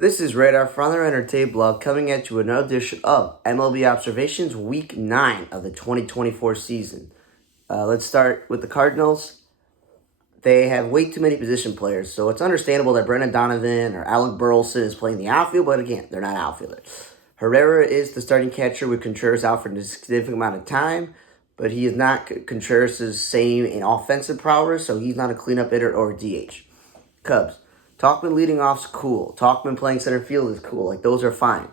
This is Radar from the Entertain Blog coming at you with another edition of MLB Observations Week 9 of the 2024 season. Let's start with the Cardinals. They have way too many position players, so it's understandable that Brendan Donovan or Alec Burleson is playing the outfield, but again, they're not outfielders. Herrera is the starting catcher with Contreras out for a significant amount of time, but he is not Contreras' same in offensive prowess, so he's not a cleanup hitter or a DH. Cubs. Talkman leading off's cool. Talkman playing center field is cool. Like, those are fine.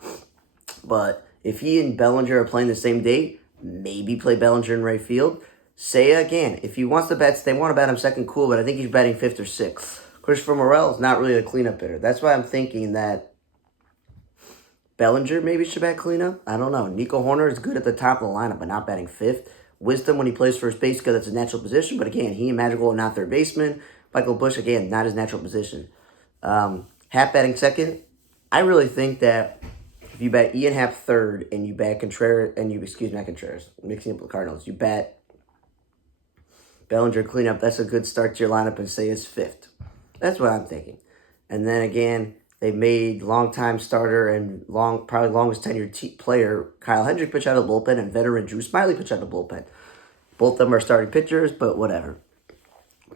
But if he and Bellinger are playing the same day, maybe play Bellinger in right field. Seiya, again, if he wants to bat, they want to bat him second, cool, but I think he's batting fifth or sixth. Christopher Morel is not really a cleanup hitter. That's why I'm thinking that Bellinger maybe should bat cleanup. I don't know. Nico Horner is good at the top of the lineup, but not batting fifth. Wisdom when he plays first base because that's his natural position, but again, he and Magical are not third baseman. Michael Busch, again, not his natural position. Happ batting second. I really think that if you bat Ian Happ third and you bat Contreras, not Contreras, mixing up with the Cardinals, you bat Bellinger cleanup, that's a good start to your lineup and say it's fifth. That's what I'm thinking. And then again, they made longtime starter and probably longest tenured player Kyle Hendrick pitch out of the bullpen and veteran Drew Smiley pitch out of the bullpen. Both of them are starting pitchers, but whatever.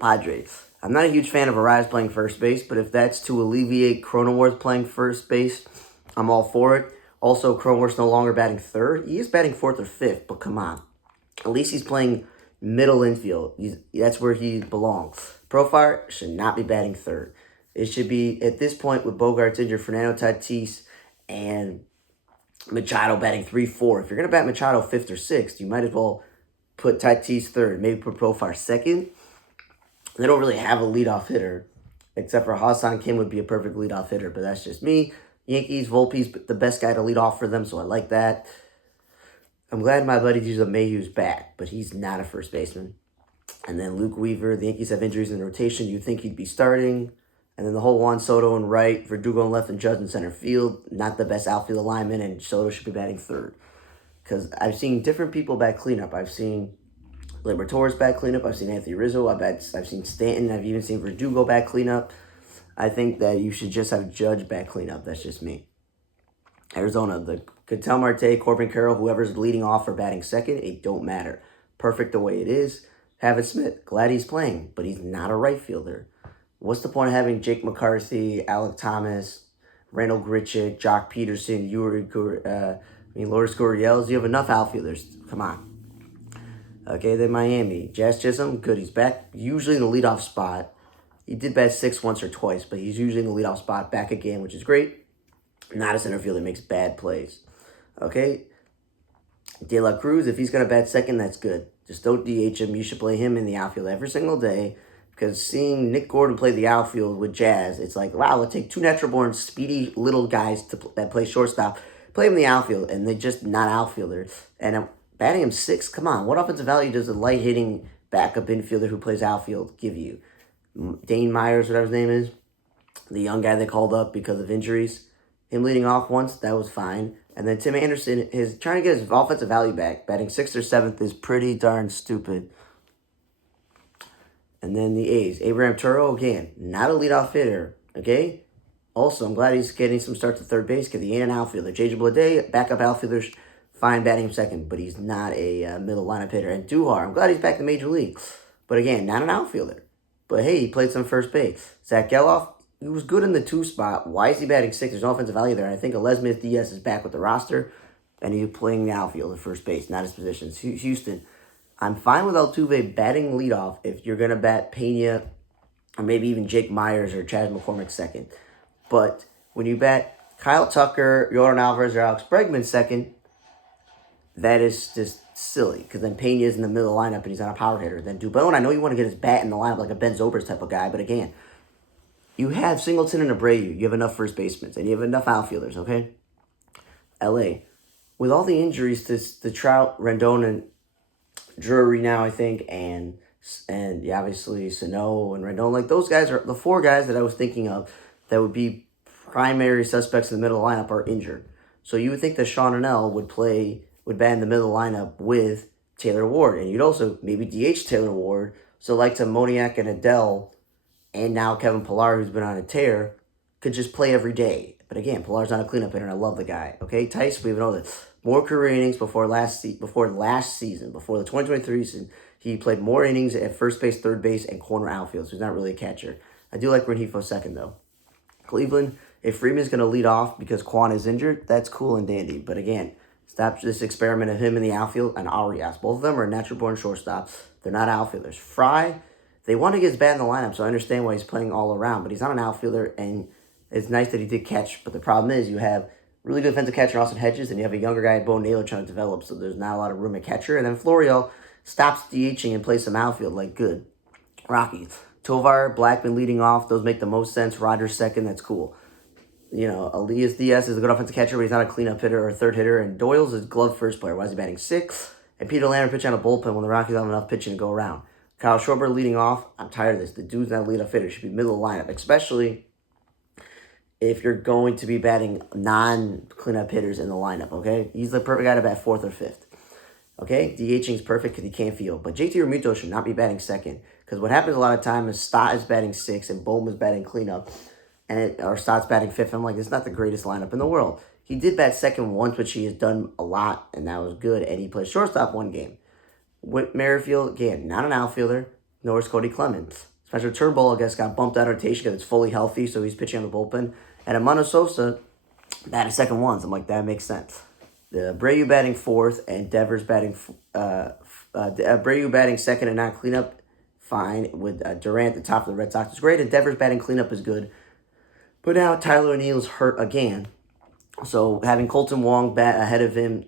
Padres. I'm not a huge fan of Arise playing first base, but if that's to alleviate Cronenworth playing first base, I'm all for it. Also, Cronenworth's no longer batting third. He is batting fourth or fifth, but come on. At least he's playing middle infield. That's where he belongs. Profar should not be batting third. It should be, at this point, with Bogarts injured, Fernando Tatis and Machado batting 3-4. If you're going to bat Machado fifth or sixth, you might as well put Tatis third, maybe put Profar second. They don't really have a leadoff hitter, except for Ha-Seong Kim would be a perfect leadoff hitter, but that's just me. Yankees, Volpe's the best guy to lead off for them, so I like that. I'm glad my buddy Juice Mayhew's back, but he's not a first baseman. And then Luke Weaver, the Yankees have injuries in the rotation. You'd think he'd be starting. And then the whole Juan Soto in right, Verdugo in left, and Judge in center field. Not the best outfield alignment, and Soto should be batting third. Because I've seen different people bat cleanup. I've seen Liberatores bat cleanup. I've seen Anthony Rizzo. I've seen Stanton. I've even seen Verdugo bat cleanup. I think that you should just have Judge bat cleanup. That's just me. Arizona, the Ketel Marte, Corbin Carroll, whoever's leading off or batting second, it don't matter. Perfect the way it is. Havin Smith, glad he's playing, but he's not a right fielder. What's the point of having Jake McCarthy, Alec Thomas, Randall Grichuk, Jock Peterson, Lourdes Gurriel? You have enough outfielders. Come on. Okay, then Miami. Jazz Chisholm, good. He's back usually in the leadoff spot. He did bat six once or twice, but he's usually in the leadoff spot back again, which is great. Not a center fielder, makes bad plays. Okay? De La Cruz, if he's going to bat second, that's good. Just don't DH him. You should play him in the outfield every single day, because seeing Nick Gordon play the outfield with Jazz, it's like, wow, let's take two natural-born, speedy little guys that play shortstop, play him in the outfield, and they're just not outfielders. And batting him sixth, come on. What offensive value does a light-hitting backup infielder who plays outfield give you? Dane Myers, whatever his name is, the young guy they called up because of injuries. Him leading off once, that was fine. And then Tim Anderson is trying to get his offensive value back. Batting sixth or seventh is pretty darn stupid. And then the A's. Abraham Turo, again, not a leadoff hitter, okay? Also, I'm glad he's getting some starts at third base because he ain't an outfielder. J.J. Bleday, backup outfielder, fine batting him second, but he's not a middle lineup hitter. And Duhar, I'm glad he's back in the major league. But again, not an outfielder. But hey, he played some first base. Zach Geloff, he was good in the two spot. Why is he batting sixth? There's no offensive value there. And I think Alesmith Diaz is back with the roster, and he's playing the outfield at first base, not his position. Houston, I'm fine with Altuve batting leadoff if you're going to bat Pena or maybe even Jake Myers or Chas McCormick second. But when you bat Kyle Tucker, Yordan Alvarez, or Alex Bregman second, that is just silly, because then Pena is in the middle of the lineup and he's not a power hitter. Then Dubon, I know you want to get his bat in the lineup like a Ben Zobrist type of guy, but again, you have Singleton and Abreu. You have enough first basemen, and you have enough outfielders, okay? L.A., with all the injuries to Trout, Rendon, and Drury now, I think, and obviously Sano and Rendon, like those guys are the four guys that I was thinking of that would be primary suspects in the middle of the lineup are injured. So you would think that Sean Annell would bat in the middle of the lineup with Taylor Ward, and you'd also maybe DH Taylor Ward. So like to Moniak and Adele, and now Kevin Pillar, who's been on a tear, could just play every day. But again, Pillar's not a cleanup hitter, and I love the guy. Okay, Tice, we even know that more career innings before last season, before the 2023 season. He played more innings at first base, third base, and corner outfield, so he's not really a catcher. I do like Rengifo second, though. Cleveland, if Freeman's going to lead off because Quan is injured, that's cool and dandy. But again, stop this experiment of him in the outfield and Arias. Both of them are natural-born shortstops. They're not outfielders. Fry, they want to get his bat in the lineup, so I understand why he's playing all around, but he's not an outfielder, and it's nice that he did catch. But the problem is you have really good defensive catcher Austin Hedges, and you have a younger guy, Bo Naylor, trying to develop, so there's not a lot of room at catcher. And then Florial stops DHing and plays some outfield, like good. Rockies. Tovar, Blackman leading off. Those make the most sense. Rogers second. That's cool. Elias Diaz is a good offensive catcher, but he's not a cleanup hitter or a third hitter. And Doyle's a glove first player. Why is he batting sixth? And Peter Lambert pitching on a bullpen when the Rockies have enough pitching to go around. Kyle Schwarber leading off. I'm tired of this. The dude's not a leadoff hitter. He should be middle of the lineup, especially if you're going to be batting non-cleanup hitters in the lineup, okay? He's the perfect guy to bat fourth or fifth. Okay, DHing is perfect because he can't field. But JT Realmuto should not be batting second. Because what happens a lot of time is Stott is batting sixth and Bowman's batting cleanup. Or Stott's batting fifth. I'm like, it's not the greatest lineup in the world. He did bat second once, which he has done a lot, and that was good. And he played shortstop one game. Whit Merrifield, again, not an outfielder, nor is Cody Clemens. Spencer Turnbull, I guess, got bumped out of rotation because it's fully healthy, so he's pitching on the bullpen. And Amano Sosa batted second once. I'm like, that makes sense. The Abreu batting fourth and Devers batting Abreu batting second and not cleanup, fine. With Durant at the top of the Red Sox is great, and Devers batting cleanup is good. But now Tyler O'Neill's hurt again, so having Colton Wong bat ahead of him,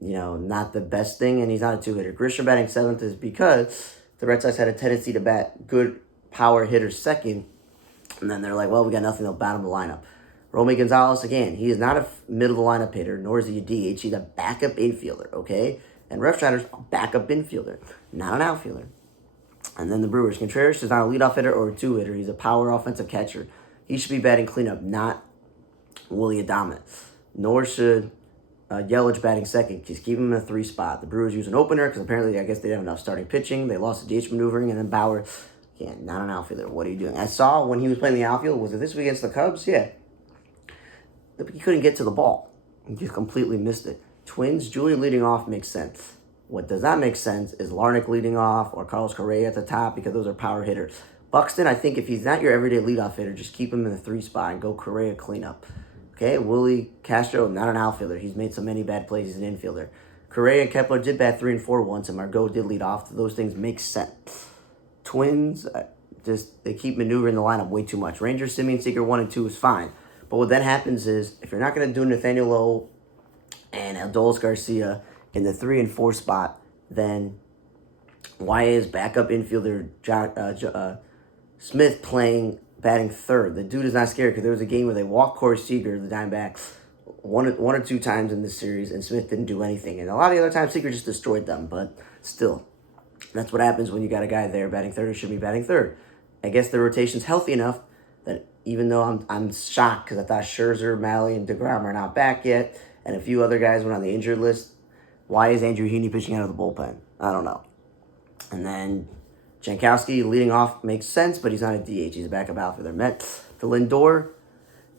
not the best thing, and he's not a two-hitter. Grisham batting seventh is because the Red Sox had a tendency to bat good power hitters second, and then they're like, well, we got nothing, they'll bat him the lineup. Romy Gonzalez, again, he is not a middle-of-the-lineup hitter, nor is he a DH. He's a backup infielder, okay? And Refsheider's a backup infielder, not an outfielder. And then the Brewers. Contreras is not a leadoff hitter or a two-hitter. He's a power offensive catcher. He should be batting cleanup, not Willie Adames. Nor should Yelich batting second. Just keep him in a three spot. The Brewers use an opener because apparently I guess they didn't have enough starting pitching. They lost the DH maneuvering, and then Bauer, not an outfielder. What are you doing? I saw when he was playing the outfield, was it this week against the Cubs? Yeah. He couldn't get to the ball. He just completely missed it. Twins, Julian leading off makes sense. What does not make sense is Larnach leading off or Carlos Correa at the top because those are power hitters. Buxton, I think if he's not your everyday leadoff hitter, just keep him in the three spot and go Correa cleanup. Okay, Willie Castro, not an outfielder. He's made so many bad plays. He's an infielder. Correa and Kepler did bat 3 and 4 once, and Margot did lead off. Those things make sense. Twins, they keep maneuvering the lineup way too much. Rangers, Simeon Seeger 1 and 2 is fine. But what then happens is, if you're not going to do Nathaniel Lowe and Adolis Garcia in the 3 and 4 spot, then why is backup infielder Smith batting third? The dude is not scared because there was a game where they walked Corey Seager, the Diamondbacks, one or two times in this series, and Smith didn't do anything. And a lot of the other times, Seager just destroyed them. But still, that's what happens when you got a guy there batting third who should be batting third. I guess the rotation's healthy enough that even though I'm shocked because I thought Scherzer, Malley, and DeGrom are not back yet, and a few other guys went on the injured list, why is Andrew Heaney pitching out of the bullpen? I don't know. And then Jankowski leading off makes sense, but he's not a DH. He's a backup outfielder. Mets, the Lindor,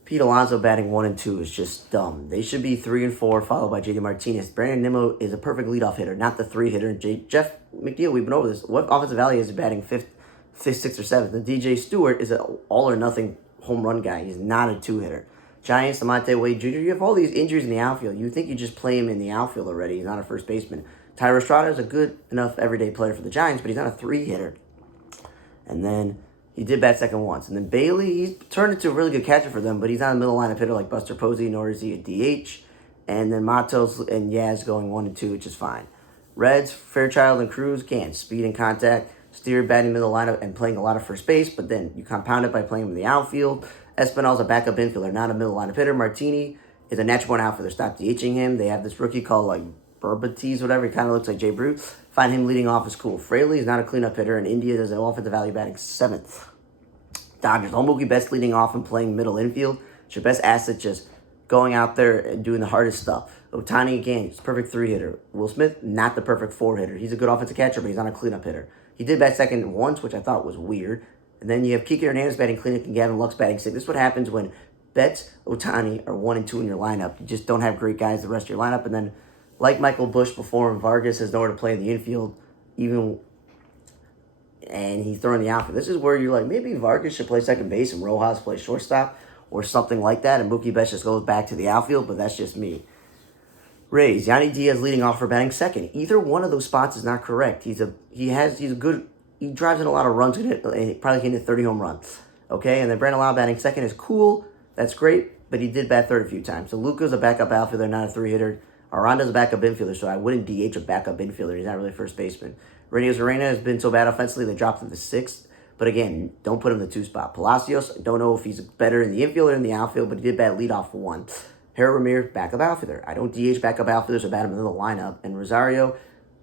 Pete Alonso batting 1 and 2 is just dumb. They should be 3 and 4, followed by JD Martinez. Brandon Nimmo is a perfect leadoff hitter, not the 3-hitter. Jeff McNeil, we've been over this. What offensive value is he batting fifth, 6th, or 7th? And DJ Stewart is an all-or-nothing home run guy. He's not a 2-hitter. Giants, Lamonte Wade Jr., you have all these injuries in the outfield. You think you just play him in the outfield already. He's not a first baseman. Tyler Estrada is a good enough everyday player for the Giants, but he's not a 3-hitter. And then he did bat second once. And then Bailey, he's turned into a really good catcher for them, but he's not a middle lineup hitter like Buster Posey, nor is he a DH. And then Matos and Yaz going 1 and 2, which is fine. Reds, Fairchild and Cruz, speed and contact. Steer batting middle lineup and playing a lot of first base, but then you compound it by playing him in the outfield. Espinal's a backup infielder, not a middle lineup hitter. Martini is a natural born outfielder. Stop DHing him. They have this rookie called Burbates, whatever. He kind of looks like Jay Brew. Find him leading off is cool. Fraley is not a cleanup hitter, and India does an offensive value batting 7th. Dodgers, Mookie Betts leading off and playing middle infield. It's your best asset just going out there and doing the hardest stuff. Otani, again, he's a perfect 3-hitter. Will Smith, not the perfect 4-hitter. He's a good offensive catcher, but he's not a cleanup hitter. He did bat second once, which I thought was weird. And then you have Kike Hernandez batting cleanup and Gavin Lux batting sixth. This is what happens when Betts, Ohtani are 1 and 2 in your lineup. You just don't have great guys the rest of your lineup. And then, like Michael Busch before him, Vargas has nowhere to play in the infield, and he's throwing the outfield. This is where you're like, maybe Vargas should play second base and Rojas play shortstop or something like that, and Mookie Betts just goes back to the outfield, but that's just me. Rays, Yanni Diaz leading off for batting second. Either one of those spots is not correct. He drives in a lot of runs, and he probably can hit 30 home runs. Okay, and then Brandon Lau batting second is cool. That's great, but he did bat third a few times. So Luca's a backup outfielder, not a three-hitter. Aranda's a backup infielder, so I wouldn't DH a backup infielder. He's not really a first baseman. Reyes Arena has been so bad offensively, they dropped him to sixth. But again, don't put him in the two spot. Palacios, don't know if he's better in the infield or in the outfield, but he did bat leadoff for one. Harold Ramirez, backup outfielder. I don't DH backup outfielders or bat him in the lineup. And Rosario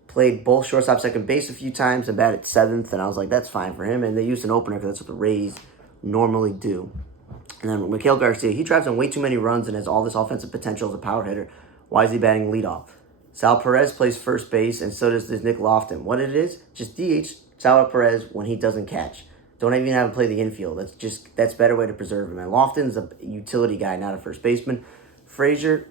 played both shortstop, second base a few times and batted seventh, and I was like, that's fine for him. And they used an opener because that's what the Rays normally do. And then Miguel Garcia, he drives in way too many runs and has all this offensive potential as a power hitter. Why is he batting leadoff? Sal Perez plays first base, and so does this Nick Lofton. What it is, just DH Sal Perez when he doesn't catch. Don't even have him play the infield. That's a better way to preserve him. And Lofton's a utility guy, not a first baseman. Frazier,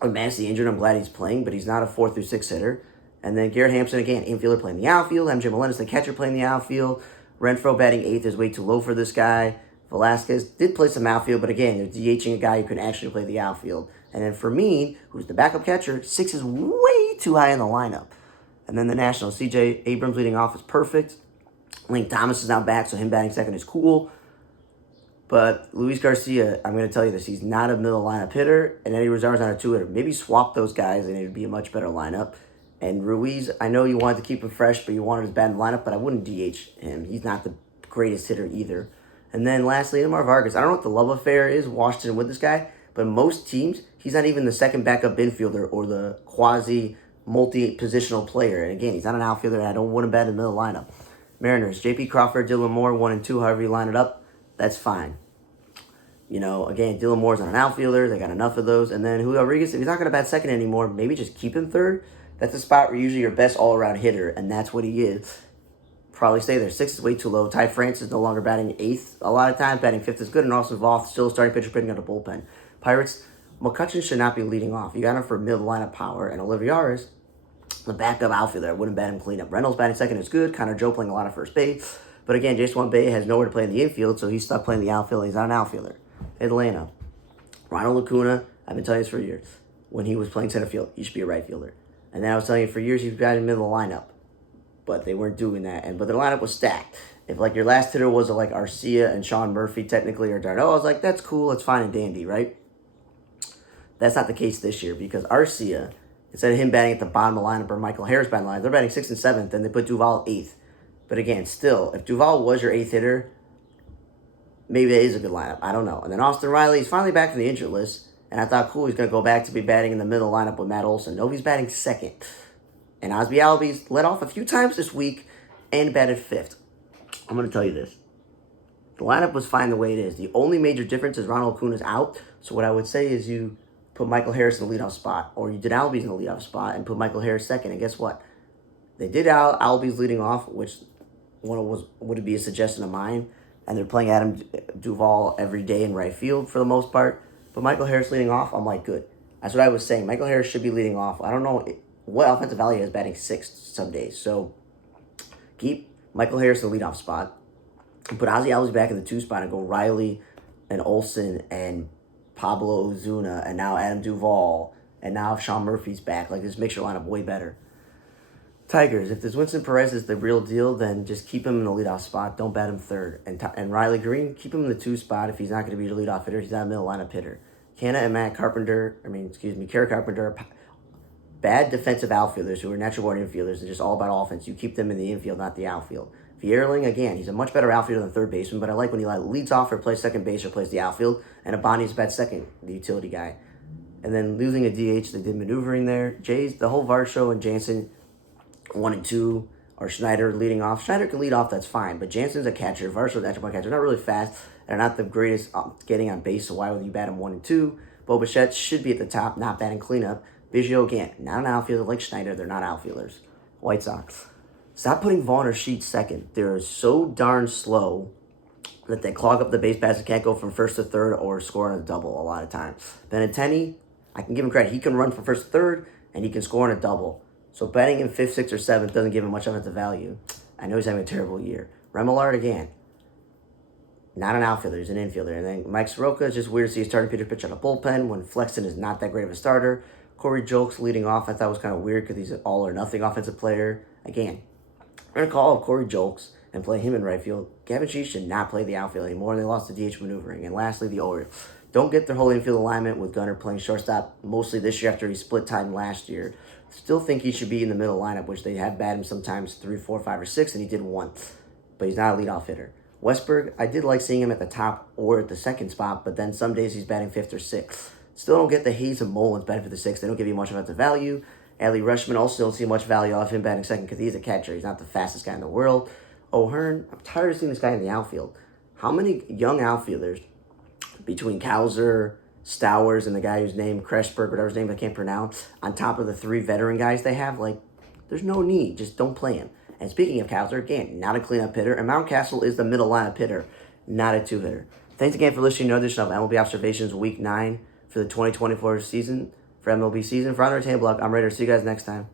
I'm massively injured. I'm glad he's playing, but he's not a 4 through 6 hitter. And then Garrett Hampson, again, infielder playing the outfield. MJ Melendez, the catcher, playing the outfield. Renfroe batting eighth is way too low for this guy. Velasquez did play some outfield, but again, they're DHing a guy who can actually play the outfield. And then Fermin, who's the backup catcher, 6 is way too high in the lineup. And then the Nationals, C.J. Abrams leading off is perfect. Link Thomas is now back, so him batting second is cool. But Luis Garcia, I'm going to tell you this, he's not a middle lineup hitter, and Eddie Rosario's not a two-hitter. Maybe swap those guys, and it would be a much better lineup. And Ruiz, I know you wanted to keep him fresh, but you wanted his bat in the lineup, but I wouldn't DH him. He's not the greatest hitter either. And then lastly, Omar Vargas. I don't know what the love affair is, Washington, with this guy, but most teams, he's not even the second backup infielder or the quasi-multi-positional player. And again, he's not an outfielder, and I don't want him bat in the middle lineup. Mariners, J.P. Crawford, Dylan Moore, 1 and 2, however you line it up, that's fine. You know, again, Dylan Moore's not an outfielder. They got enough of those. And then Julio Rodriguez, if he's not going to bat second anymore, maybe just keep him third. That's a spot where usually your best all-around hitter, and that's what he is. Probably stay there. 6 is way too low. Ty France is no longer batting eighth. A lot of times, batting fifth is good, and also Voth still starting pitcher putting out a bullpen. Pirates, McCutchen should not be leading off. You got him for middle lineup power, and Olivares, the backup outfielder, I wouldn't bat him cleanup. Reynolds batting second is good. Connor Joe playing a lot of first base. But again, Jason Bay has nowhere to play in the infield, so he's stuck playing the outfield. He's not an outfielder. Atlanta, Ronald Acuna, I've been telling you this for years. When he was playing center field, he should be a right fielder. And then I was telling you for years he was batting in the middle of the lineup. But they weren't doing that. But their lineup was stacked. If like your last hitter was like Arcia and Sean Murphy technically or Darno, I was like, that's cool, it's fine and dandy, right? That's not the case this year because Arcia, instead of him batting at the bottom of the lineup or Michael Harris batting the lineup, they're batting 6th and 7th, and they put Duvall 8th. But again, still, if Duvall was your 8th hitter, maybe that is a good lineup. I don't know. And then Austin Riley, he's finally back from the injured list. And I thought, cool, he's going to go back to be batting in the middle lineup with Matt Olson. No, he's batting second. And Osby Albies led off a few times this week and batted fifth. I'm going to tell you this. The lineup was fine the way it is. The only major difference is Ronald Acuna's out. So what I would say is you put Michael Harris in the leadoff spot. Or you did Albies in the leadoff spot and put Michael Harris second. And guess what? They did Albies leading off, which would be a suggestion of mine. And they're playing Adam Duvall every day in right field for the most part. But Michael Harris leading off, I'm like, good. That's what I was saying. Michael Harris should be leading off. I don't know what offensive value he has batting sixth some days. So keep Michael Harris in the leadoff spot. Put Ozzie Albies back in the 2 spot and go Riley and Olson and Pablo Ozuna and now Adam Duvall. And now if Sean Murphy's back, like this makes your lineup way better. Tigers, if this Winston Perez is the real deal, then just keep him in the leadoff spot. Don't bat him third. And Riley Green, keep him in the 2 spot if he's not going to be the leadoff hitter. He's not a middle lineup hitter. Kara Carpenter, bad defensive outfielders who are natural born infielders and just all about offense. You keep them in the infield, not the outfield. Vierling, again, he's a much better outfielder than third baseman, but I like when he leads off or plays second base or plays the outfield. And Abani's bat second, the utility guy. And then losing a DH, they did maneuvering there. Jays, the whole Varsho and Jansen, 1 and 2, or Schneider leading off. Schneider can lead off, that's fine. But Jansen's a catcher. Varsho's a catcher. They're not really fast. They're not the greatest getting on base, so why would you bat him 1 and 2? Bo Bichette should be at the top, not batting cleanup. Biggio, again, not an outfielder like Schneider. They're not outfielders. White Sox. Stop putting Vaughn or Sheets second. They're so darn slow that they clog up the base paths and can't go from first to third or score on a double a lot of times. Benintendi, I can give him credit. He can run from first to third, and he can score on a double. So betting him 5th, 6th, or 7th doesn't give him much offensive value. I know he's having a terrible year. Remillard, again, not an outfielder. He's an infielder. And then Mike Soroka is just weird to see his starting pitcher pitch on a bullpen when Flexen is not that great of a starter. Corey Julks leading off I thought was kind of weird because he's an all-or-nothing offensive player. Again, we're going to call up Corey Julks and play him in right field. Gavin Sheets should not play the outfield anymore, and they lost the DH maneuvering. And lastly, the Orioles. Don't get their whole infield alignment with Gunnar playing shortstop mostly this year after he split time last year. Still think he should be in the middle lineup, which they have batted him sometimes 3, 4, 5, or 6, and he did 1. But he's not a leadoff hitter. Westberg, I did like seeing him at the top or at the second spot, but then some days he's batting 5th or 6th. Still don't get the Hayes and Mullins batting for the 6th. They don't give you much offensive value. Adley Rutschman also don't see much value off him batting 2nd because he's a catcher. He's not the fastest guy in the world. O'Hearn, I'm tired of seeing this guy in the outfield. How many young outfielders between Kauser, Stowers, and the guy whose name, Kreshberg, whatever his name I can't pronounce, on top of the 3 veteran guys they have? Like, there's no need. Just don't play him. And speaking of Kauser, again, not a cleanup hitter. And Mountcastle is the middle lineup hitter, not a 2-hitter. Thanks again for listening to another edition of MLB Observations Week 9 for the 2024 season, for MLB season. For Under Table Block, I'm Raider. See you guys next time.